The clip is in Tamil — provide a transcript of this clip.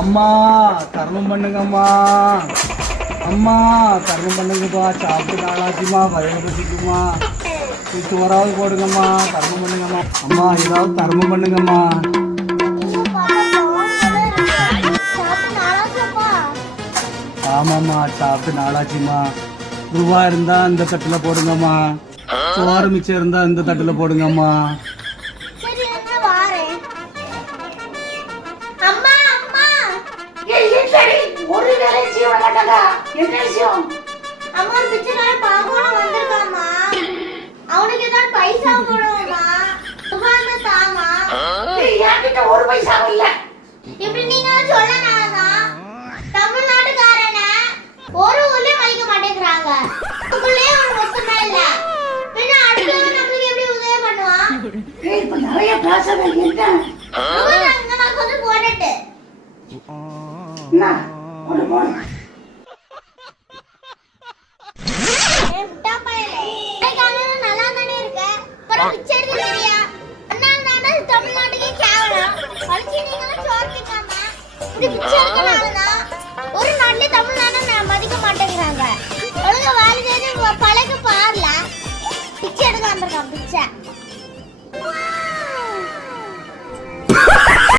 அம்மா தர்மம் பண்ணுங்க அம்மா. அம்மா தர்மம் பண்ணுங்கப்பா. சாப்பிட்டு நாளாச்சுமா, வயது பசிக்குமா. சோறாவது போடுங்கம்மா. தர்மம் பண்ணுங்கம்மா. அம்மா ஏதாவது தர்மம் பண்ணுங்கம்மா. ஆமாம்மா சாப்பிட்டு நாளாச்சுமா. ரூபா இருந்தா இந்த தட்டில் போடுங்கம்மா. சோறு மிச்சம் இருந்தா இந்த தட்டில் போடுங்கம்மா. ஒரு வேலை செய்ய மாட்டாங்க. என்ன விஷயம்? அம்மா பிச்சைக்கார பாகோட வந்திருக்காமா. அவனுக்கு ஏதாவது பைசா போடுவோமா? ரூபாய் தாமா. என்கிட்ட ஒரு பைசா இல்ல. இப்படி நீங்க சொல்லனாதான் தமிழ்நாட்டுக்காரன ஒரு ஊர்லயும் மதிக்க மாட்டேங்கிறாங்க. உள்ளே ஒரு ஒத்துமை இல்ல. பின்ன அடுத்தவன் நம்மளுக்கு எப்படி உதவி பண்ணுவான்? இப்ப நிறைய பேச வேண்டியது. நான் கொஞ்சம் போட்டுட்டு தமிழ்நாட்டுக்கே கேவலம்.